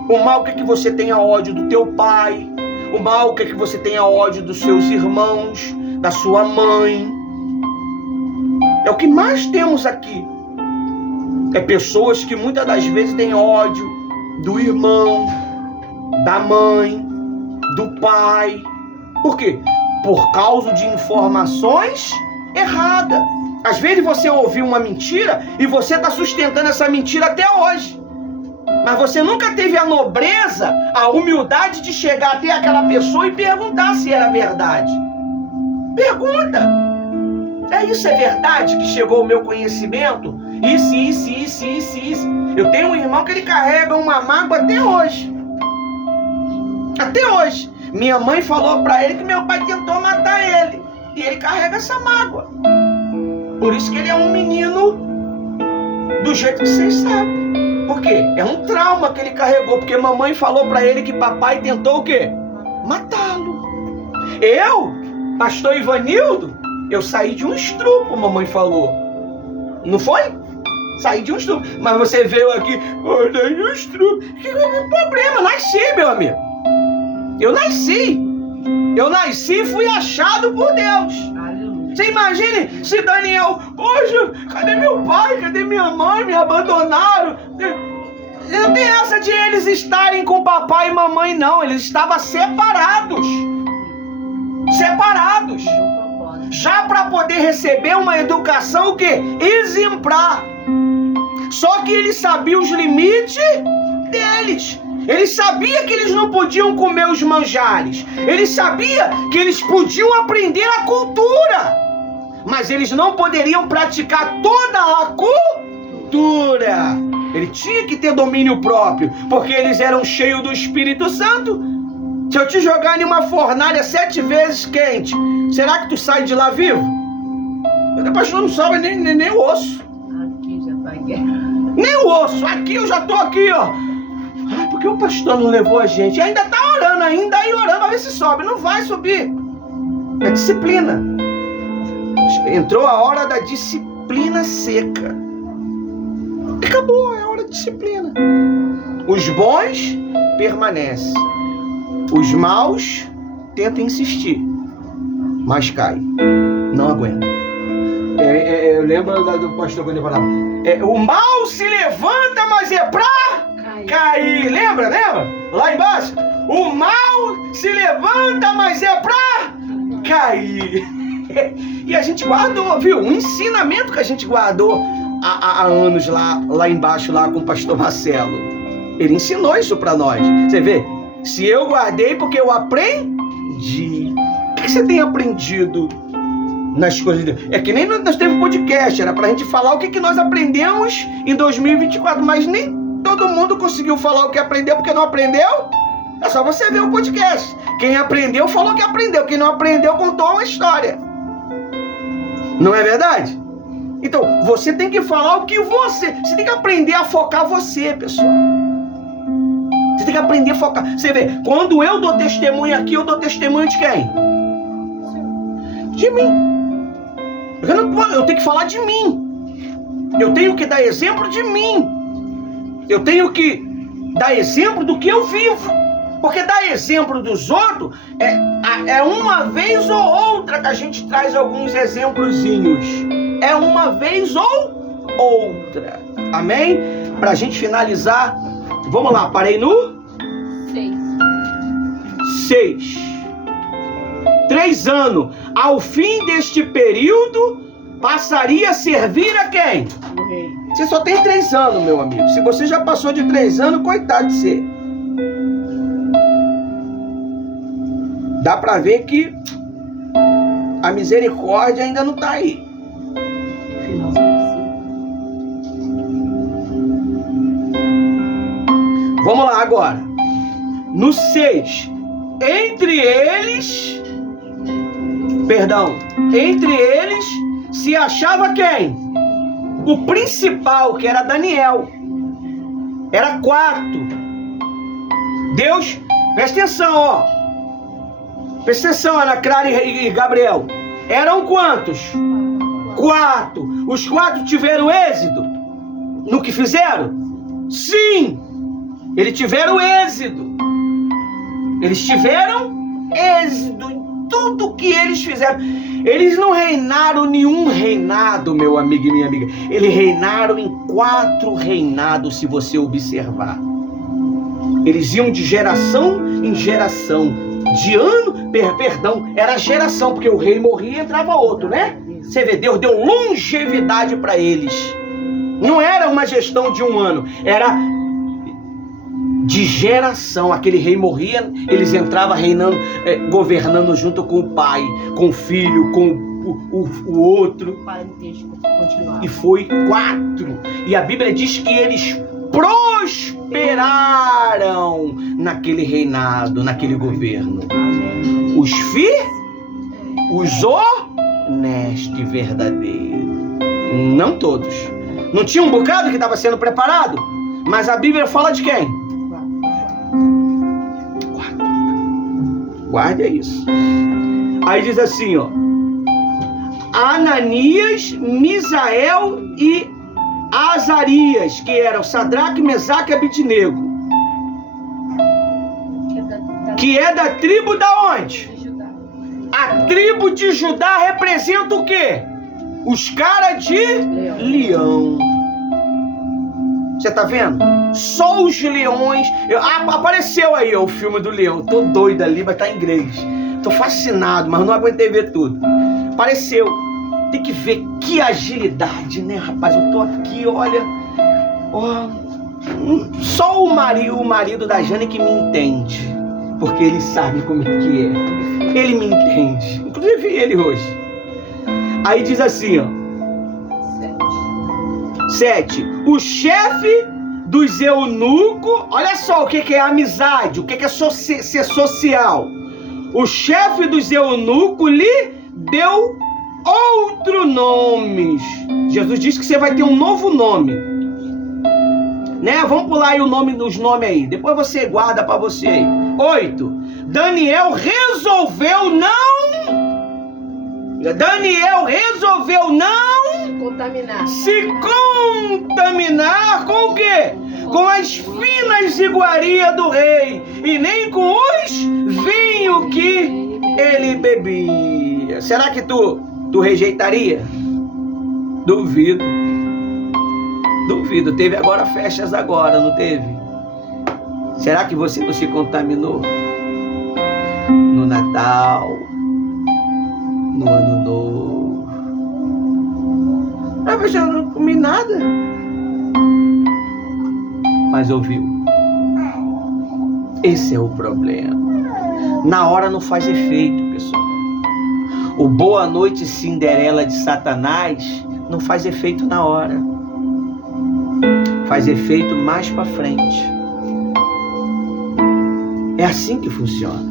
O mal quer que você tenha ódio do teu pai. O mal quer que você tenha ódio dos seus irmãos, da sua mãe. É o que mais temos aqui. É pessoas que muitas das vezes têm ódio do irmão, da mãe, do pai. Por quê? Por causa de informações erradas. Às vezes você ouviu uma mentira e você está sustentando essa mentira até hoje. Mas você nunca teve a nobreza, a humildade de chegar até aquela pessoa e perguntar se era verdade. Pergunta. Isso é verdade que chegou ao meu conhecimento? Isso. Eu tenho um irmão que ele carrega uma mágoa até hoje. Até hoje. Minha mãe falou pra ele que meu pai tentou matar ele. E ele carrega essa mágoa. Por isso que ele é um menino do jeito que vocês sabem. Por quê? É um trauma que ele carregou. Porque mamãe falou pra ele que papai tentou o quê? Matá-lo. Eu, pastor Ivanildo, eu saí de um estrupo, mamãe falou. Não foi? Saí de um estrupo. Mas você veio aqui, eu saí de um estrupo. Que problema? Eu nasci, meu amigo. Eu nasci e fui achado por Deus. Você imagine se Daniel, poxa, cadê meu pai? Cadê minha mãe? Me abandonaram. Não tem essa de eles estarem com papai e mamãe, não. Eles estavam separados. Separados. Já para poder receber uma educação o quê? Exemplar. Só que eles sabiam os limites deles. Eles sabiam que eles não podiam comer os manjares. Eles sabiam que eles podiam aprender a cultura. Mas eles não poderiam praticar toda a cultura. Ele tinha que ter domínio próprio, porque eles eram cheios do Espírito Santo. Se eu te jogar em uma fornalha 7 vezes quente, será que tu sai de lá vivo? O pastor não sobe nem o osso. Aqui já tá guerra. Nem o osso. Aqui eu já tô aqui, ó. Ai, por que o pastor não levou a gente? Ainda tá orando ainda, aí orando pra ver se sobe. Não vai subir. É disciplina. Entrou a hora da disciplina seca. Acabou, é a hora da disciplina. Os bons permanecem. Os maus tentam insistir, mas caem. Não aguenta. Eu lembro do pastor quando ele falava: o mal se levanta, mas é pra cair. Lembra? Lá embaixo. O mal se levanta, mas é pra cair. E a gente guardou, viu? Um ensinamento que a gente guardou há anos lá embaixo, lá com o pastor Marcelo. Ele ensinou isso pra nós. Você vê? Se eu guardei porque eu aprendi. O que você tem aprendido nas coisas de Deus? É que nem nós temos um podcast, era pra gente falar o que nós aprendemos em 2024, mas nem todo mundo conseguiu falar o que aprendeu, porque não aprendeu. É só você ver o podcast. Quem aprendeu falou que aprendeu, quem não aprendeu contou uma história. Não é verdade? Então, você tem que falar o que você tem que aprender a focar você, pessoal. Você tem que aprender a focar. Você vê, quando eu dou testemunho aqui, eu dou testemunho de quem? De mim. Eu tenho que falar de mim. Eu tenho que dar exemplo de mim. Eu tenho que dar exemplo do que eu vivo. Porque dar exemplo dos outros é uma vez ou outra que a gente traz alguns exemplozinhos. É uma vez ou outra. Amém? Pra gente finalizar. Vamos lá, parei no 6. 3 anos. Ao fim deste período, passaria a servir a quem? O rei. Você só tem 3 anos, meu amigo. Se você já passou de 3 anos, coitado de você. Dá pra ver que a misericórdia ainda não tá aí. Vamos lá agora. No 6. Entre eles se achava quem? O principal, que era Daniel. Era 4. Deus, presta atenção, ó. Presta atenção, Ana Clara e Gabriel. Eram quantos? 4. Os 4 tiveram êxito no que fizeram? Sim. Eles tiveram êxito. Eles tiveram êxito em tudo que eles fizeram. Eles não reinaram nenhum reinado, meu amigo e minha amiga. Eles reinaram em 4 reinados, se você observar. Eles iam de geração em geração. De ano, perdão, era geração, porque o rei morria e entrava outro, né? Você vê, Deus deu longevidade para eles. Não era uma gestão de 1 ano, era de geração. Aquele rei morria, eles entravam reinando, governando junto com o pai, com o filho, com o outro. Parentesco continuava. E foi 4. E a Bíblia diz que eles prosperaram naquele reinado, naquele governo. Amém. Os honestos e verdadeiros. Não todos. Não tinha um bocado que estava sendo preparado? Mas a Bíblia fala de quem? 4. Guarda isso. Aí diz assim, ó. Ananias, Misael e Azarias, que eram Sadraque, Mesaque e Abednego. Que é da tribo da onde? A tribo de Judá representa o quê? Os caras de leão. Você tá vendo? Só os leões. Apareceu aí ó, o filme do leão. Tô doido ali, mas tá em inglês. Tô fascinado, mas não aguentei ver tudo. Apareceu. Tem que ver que agilidade, né, rapaz? Eu tô aqui, olha. Ó, só o marido da Jane que me entende. Porque ele sabe como é que é. Ele me entende. Inclusive ele hoje. Aí diz assim, ó. 7. O chefe dos eunucos. Olha só o que é amizade. O que é ser social. O chefe dos eunucos lhe deu outro nome. Jesus disse que você vai ter um novo nome. Né? Vamos pular aí os nomes aí. Depois você guarda para você aí. 8. Daniel resolveu não se contaminar com o quê? Com as finas iguarias do rei e nem com os vinhos que ele bebia. Será que tu rejeitaria? Duvido. Teve agora festas agora, não teve? Será que você não se contaminou? No Natal, no Ano Novo. Mas eu não comi nada. Mas ouviu? Esse é o problema. Na hora não faz efeito, pessoal. O Boa Noite Cinderela de Satanás não faz efeito na hora. Faz efeito mais pra frente. É assim que funciona.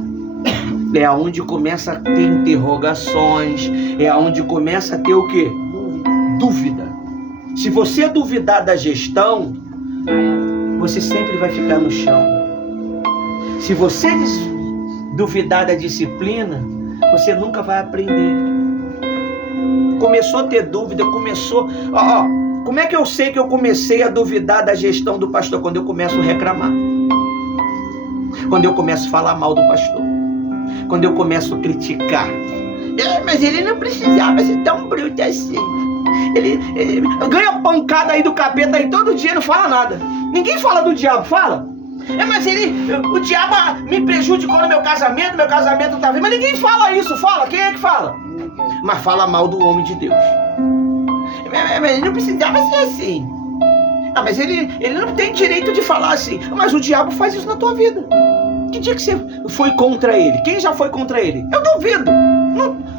É aonde começa a ter interrogações. É aonde começa a ter o quê? Dúvida. Se você duvidar da gestão, você sempre vai ficar no chão. Se você duvidar da disciplina, você nunca vai aprender. Começou a ter dúvida, como é que eu sei que eu comecei a duvidar da gestão do pastor? Quando eu começo a reclamar. Quando eu começo a falar mal do pastor. Quando eu começo a criticar. Mas ele não precisava ser tão bruto assim. Ele ganha pancada aí do capeta aí todo dia e não fala nada. Ninguém fala do diabo, fala? Mas o diabo me prejudicou no meu casamento tá vendo. Mas ninguém fala isso, fala? Quem é que fala? Mas fala mal do homem de Deus. Mas ele não precisava ser assim. Mas ele não tem direito de falar assim. Mas o diabo faz isso na tua vida. Que dia que você foi contra ele? Quem já foi contra ele? Eu duvido.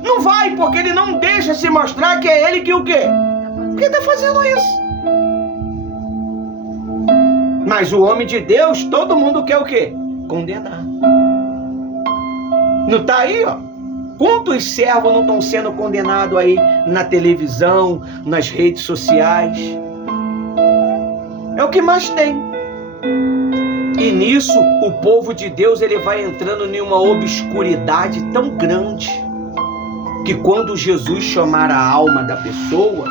Não vai, porque ele não deixa se mostrar que é ele que o quê? Que tá fazendo isso. Mas o homem de Deus, todo mundo quer o quê? Condenar. Não tá aí, ó? Quantos servos não estão sendo condenados aí na televisão, nas redes sociais? É o que mais tem. E nisso, o povo de Deus ele vai entrando em uma obscuridade tão grande que quando Jesus chamar a alma da pessoa,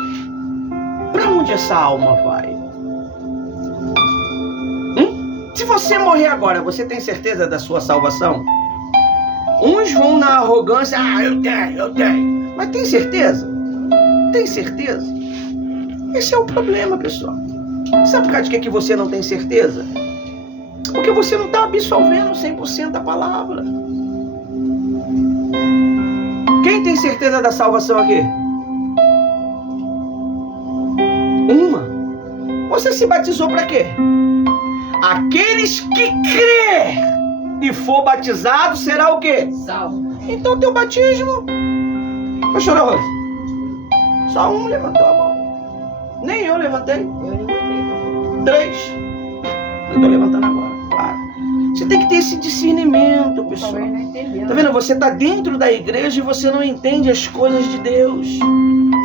para onde essa alma vai? Se você morrer agora, você tem certeza da sua salvação? Uns vão na arrogância, eu tenho. Mas tem certeza? Tem certeza? Esse é o problema, pessoal. Sabe por causa de que você não tem certeza? Porque você não está absorvendo 100% da palavra. Quem tem certeza da salvação aqui? Uma. Você se batizou para quê? Aqueles que crer e for batizado será o quê? Salvo. Então teu batismo. Pastor Rosa, só um levantou a mão. Nem eu levantei. Eu levantei. 3. Eu estou levantando agora, claro. Você tem que ter esse discernimento, pessoal. Talvez não entendeu. Tá vendo? Você está dentro da igreja e você não entende as coisas de Deus.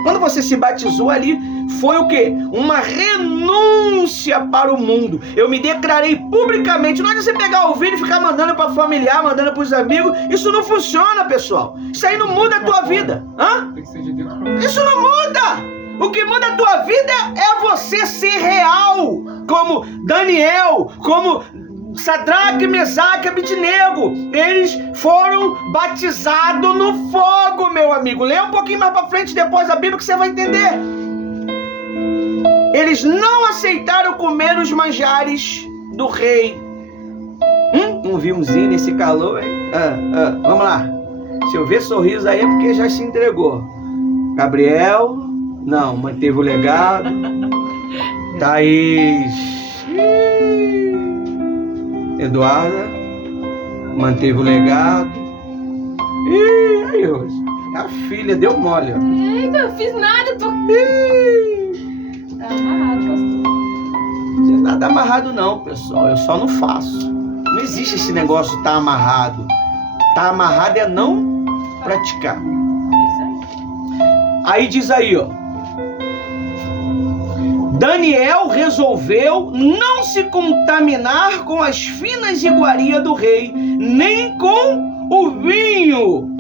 Quando você se batizou ali, foi o quê? Uma renúncia para o mundo. Eu me declarei publicamente. Não é você pegar o vídeo e ficar mandando para familiar, mandando para os amigos. Isso não funciona, pessoal. Isso aí não muda a tua vida. Hã? Tem que ser de dentro pra Isso não muda. O que muda a tua vida é você ser real. Como Daniel, como Sadraque, Mesaque e Abednego. Eles foram batizados no fogo, meu amigo. Lê um pouquinho mais para frente depois a Bíblia que você vai entender. Eles não aceitaram comer os manjares do rei. Um vinhozinho nesse calor, hein? Vamos lá. Se eu ver sorriso aí é porque já se entregou. Gabriel, não, manteve o legado. Thaís, Eduarda, manteve o legado. Ih, aí, Rose, a filha deu mole, ó. Eita, eu fiz nada, tô... Tá amarrado, pastor. Não tem nada amarrado não, pessoal. Eu só não faço. Não existe esse negócio tá amarrado. Tá amarrado é não praticar. É isso aí. Aí diz aí, ó. Daniel resolveu não se contaminar com as finas iguarias do rei, nem com o vinho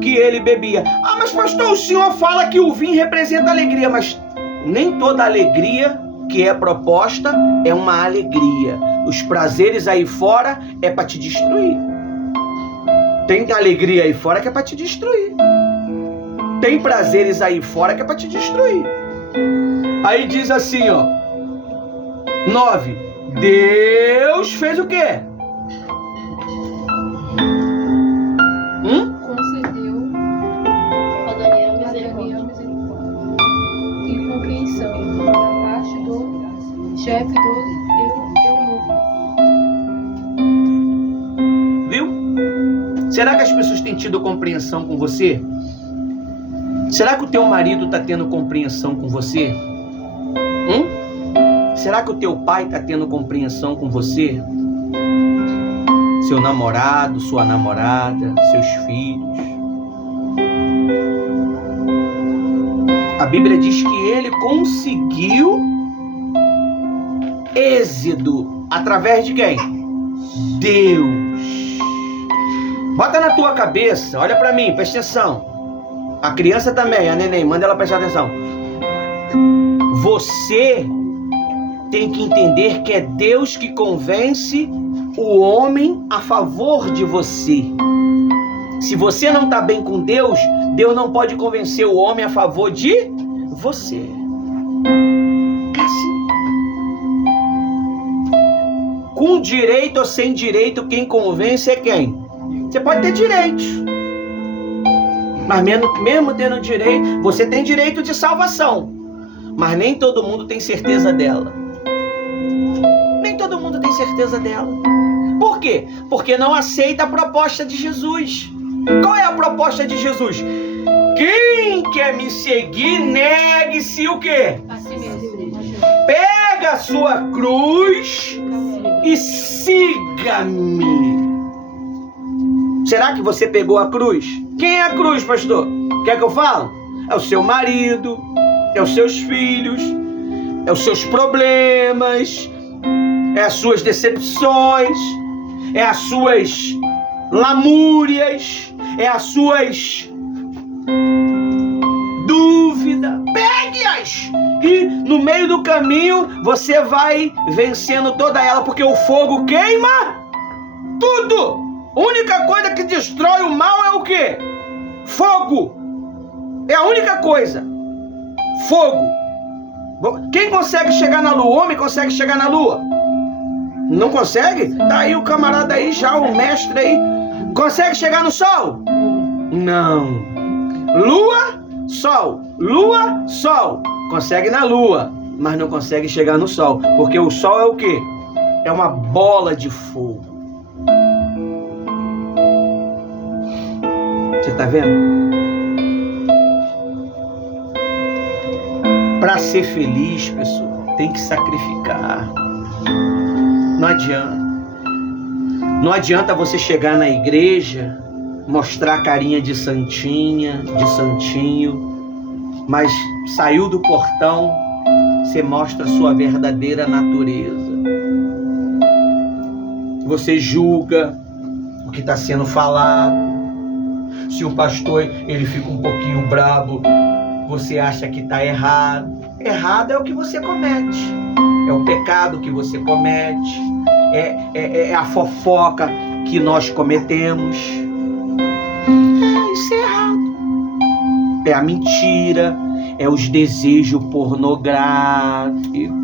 que ele bebia. Ah, mas pastor, o senhor fala que o vinho representa alegria, mas nem toda alegria que é proposta é uma alegria. Os prazeres aí fora é para te destruir. Tem alegria aí fora que é para te destruir. Tem prazeres aí fora que é para te destruir. Aí diz assim, ó. 9. Deus fez o quê? Concedeu a Daniel misericórdia e compreensão da parte do chefe dos eunucos. Viu? Será que as pessoas têm tido compreensão com você? Será que o teu marido está tendo compreensão com você? Será que o teu pai está tendo compreensão com você? Seu namorado, sua namorada, seus filhos. A Bíblia diz que ele conseguiu êxito através de quem? Deus. Bota na tua cabeça, olha para mim, presta atenção. A criança também, a neném, manda ela prestar atenção. Você tem que entender que é Deus que convence o homem a favor de você. Se você não está bem com Deus, Deus não pode convencer o homem a favor de você. É assim. Com direito ou sem direito, quem convence é quem? Você pode ter direitos. Mas mesmo tendo direito, você tem direito de salvação. Mas nem todo mundo tem certeza dela. Nem todo mundo tem certeza dela. Por quê? Porque não aceita a proposta de Jesus. Qual é a proposta de Jesus? Quem quer me seguir, negue-se o quê? Assim mesmo. Pega a sua cruz e siga-me. Será que você pegou a cruz? Quem é a cruz, pastor? Quer que eu fale? É o seu marido, é os seus filhos, é os seus problemas, é as suas decepções, é as suas lamúrias, é as suas dúvidas. Pegue-as! E no meio do caminho você vai vencendo toda ela, porque o fogo queima tudo. A única coisa que destrói o mal é o quê? Fogo. É a única coisa. Fogo. Quem consegue chegar na lua? O homem consegue chegar na lua? Não consegue? Tá aí o camarada aí já, o mestre aí. Consegue chegar no sol? Não. Lua, sol. Lua, sol. Consegue na lua, mas não consegue chegar no sol. Porque o sol é o quê? é uma bola de fogo. Você está vendo? Para ser feliz, pessoal, tem que sacrificar. Não adianta. Não adianta você chegar na igreja, mostrar a carinha de santinha, de santinho, mas saiu do portão, você mostra a sua verdadeira natureza. Você julga o que está sendo falado. Se o pastor ele fica um pouquinho brabo, você acha que está errado. Errado é o que você comete. É o pecado que você comete. É a fofoca que nós cometemos. Isso é errado. É a mentira. É os desejos pornográficos.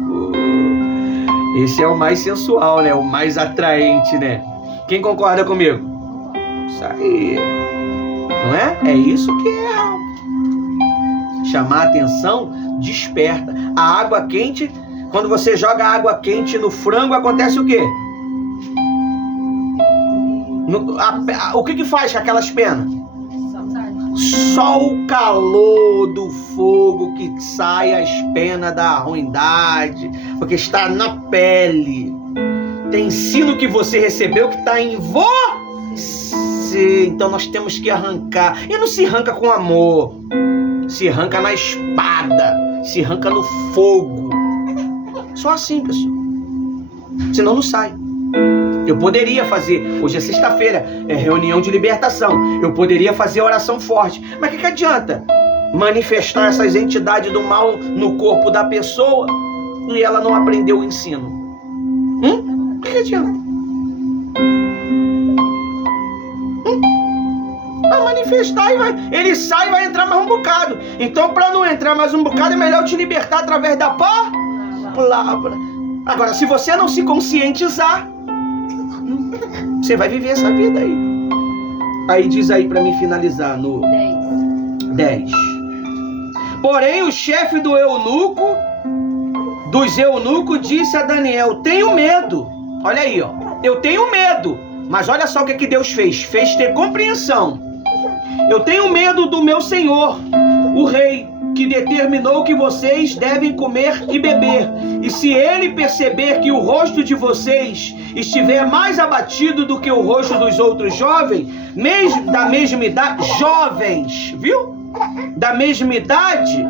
Esse é o mais sensual, né? O mais atraente, né? Quem concorda comigo? Isso aí. Não é? É isso que é errado. Chamar a atenção desperta. A água quente, quando você joga água quente no frango, acontece o quê? O que faz com aquelas penas? Só o calor do fogo que sai as penas da ruindade, porque está na pele. Tem ensino que você recebeu que está em você. Então nós temos que arrancar. E não se arranca com amor. Se arranca na espada. Se arranca no fogo. Só assim, pessoal. Senão não sai. Eu poderia fazer, hoje é sexta-feira, é reunião de libertação. Eu poderia fazer oração forte. Mas o que adianta manifestar essas entidades do mal no corpo da pessoa e ela não aprendeu o ensino? O que adianta? Vai manifestar e ele sai e vai entrar mais um bocado. Então, para não entrar mais um bocado, é melhor te libertar através da palavra. Agora, se você não se conscientizar, você vai viver essa vida aí. Aí diz aí para mim finalizar no 10. Porém, o chefe dos eunucos disse a Daniel: tenho medo. Olha aí, ó. Eu tenho medo. Mas olha só o que Deus fez. Fez ter compreensão. Eu tenho medo do meu senhor, o rei, que determinou que vocês devem comer e beber. E se ele perceber que o rosto de vocês estiver mais abatido do que o rosto dos outros jovens, da mesma idade, jovens, viu? Da mesma idade,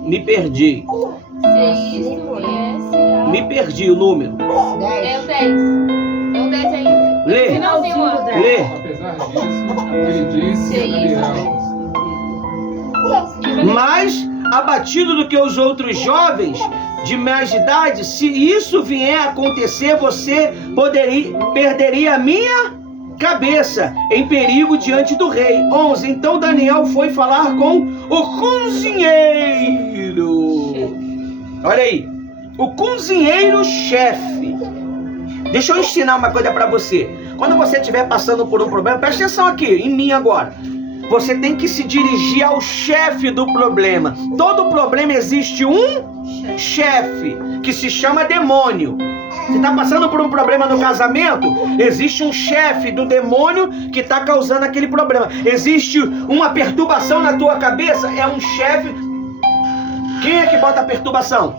me perdi. Me perdi o número. É o 10. É o 10 aí. Lê. Lê. Apesar disso, ele disse a Daniel: mais abatido do que os outros jovens de mais idade, se isso vier a acontecer, você perderia a minha cabeça em perigo diante do rei. 11. Então Daniel foi falar com o cozinheiro. Olha aí, o cozinheiro-chefe. Deixa eu ensinar uma coisa para você. Quando você estiver passando por um problema, presta atenção aqui, em mim agora. Você tem que se dirigir ao chefe do problema. Todo problema existe um chefe, que se chama demônio. Você está passando por um problema no casamento, existe um chefe do demônio que está causando aquele problema. Existe uma perturbação na tua cabeça, é um chefe. Quem é que bota a perturbação?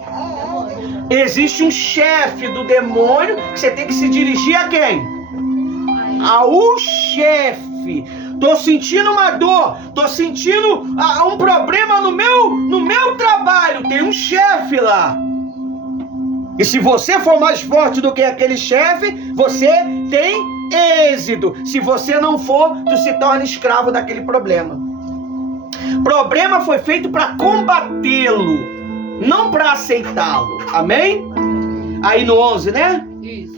Existe um chefe do demônio que você tem que se dirigir a quem? Ao chefe. Tô sentindo uma dor, tô sentindo um problema no meu trabalho. Tem um chefe lá. E se você for mais forte do que aquele chefe, você tem êxito. Se você não for, tu se torna escravo daquele problema. Problema foi feito para combatê-lo, não para aceitá-lo. Amém? Aí no 11, né? Isso.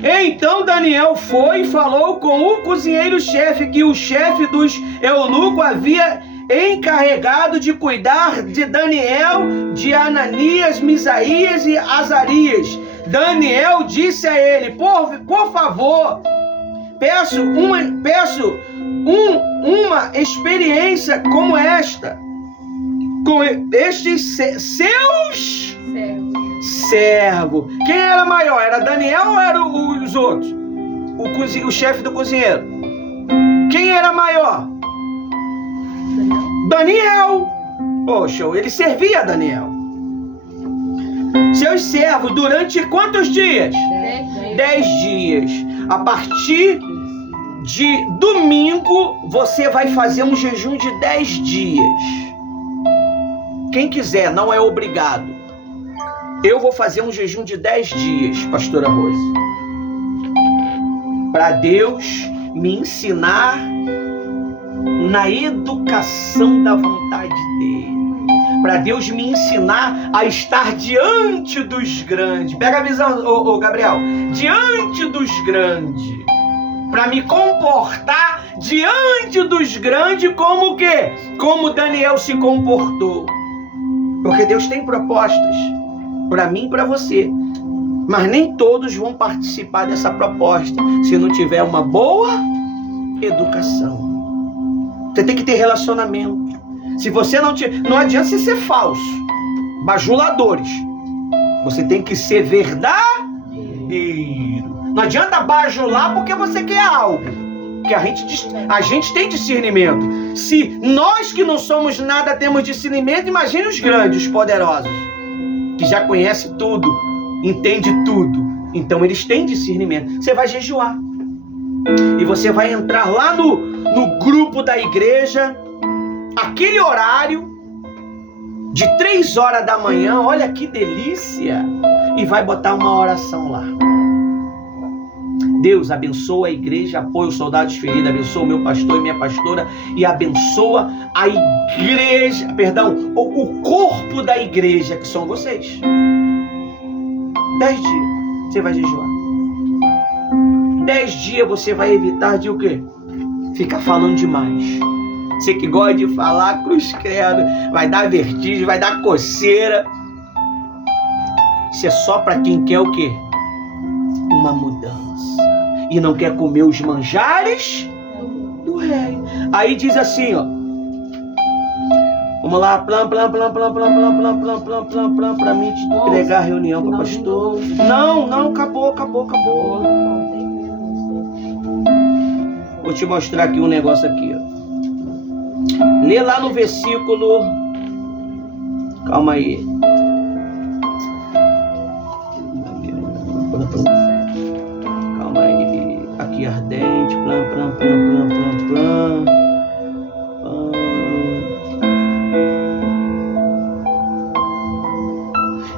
Então Daniel foi e falou com o cozinheiro-chefe que o chefe dos eunucos havia encarregado de cuidar de Daniel, de Ananias, Misaías e Azarias. Daniel disse a ele: por favor, peço uma experiência como esta. com estes seus servos. Quem era maior? Era Daniel ou eram os outros? O chefe do cozinheiro. Quem era maior? Daniel. Poxa, ele servia a Daniel. Seus servos, durante quantos dias? 10 dias. A partir de domingo, você vai fazer um jejum de 10 dias. Quem quiser, não é obrigado. Eu vou fazer um jejum de 10 dias, pastora Rose. Para Deus me ensinar na educação da vontade dele. Para Deus me ensinar a estar diante dos grandes. Pega a visão, Gabriel. Diante dos grandes. Para me comportar diante dos grandes como o quê? Como Daniel se comportou. Porque Deus tem propostas para mim e para você. Mas nem todos vão participar dessa proposta se não tiver uma boa educação. Você tem que ter relacionamento. Se você não adianta você ser falso, bajuladores. Você tem que ser verdadeiro. Não adianta bajular porque você quer algo. Porque a gente tem discernimento. Se nós que não somos nada temos discernimento, imagine os grandes, os poderosos, que já conhecem tudo, entende tudo. Então eles têm discernimento. Você vai jejuar. E você vai entrar lá no grupo da igreja, aquele horário de 3 horas da manhã, olha que delícia, e vai botar uma oração lá. Deus abençoa a igreja, apoia os soldados feridos, abençoa o meu pastor e minha pastora, e abençoa a igreja, o corpo da igreja, que são vocês. 10 dias, você vai jejuar. 10 dias você vai evitar de o quê? Ficar falando demais. Você que gosta de falar, cruz credo, vai dar vertigem, vai dar coceira. Isso é só para quem quer o quê? Uma mudança. E não quer comer os manjares do rei. Aí diz assim, ó. Vamos lá, plan, para mim te entregar a reunião para pastor. Não, acabou. Vou te mostrar aqui um negócio aqui, ó. Lê lá no versículo. Calma aí. Calma aí. Aqui ardente. Plan.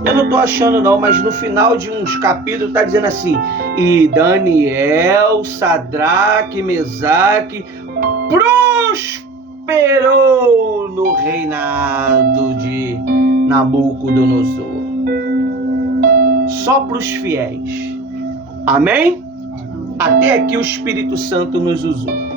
Eu não tô achando não, mas no final de uns capítulos tá dizendo assim: e Daniel, Sadraque, Mesaque prosperou no reinado de Nabucodonosor. Só para os fiéis. Amém? Até aqui o Espírito Santo nos usou.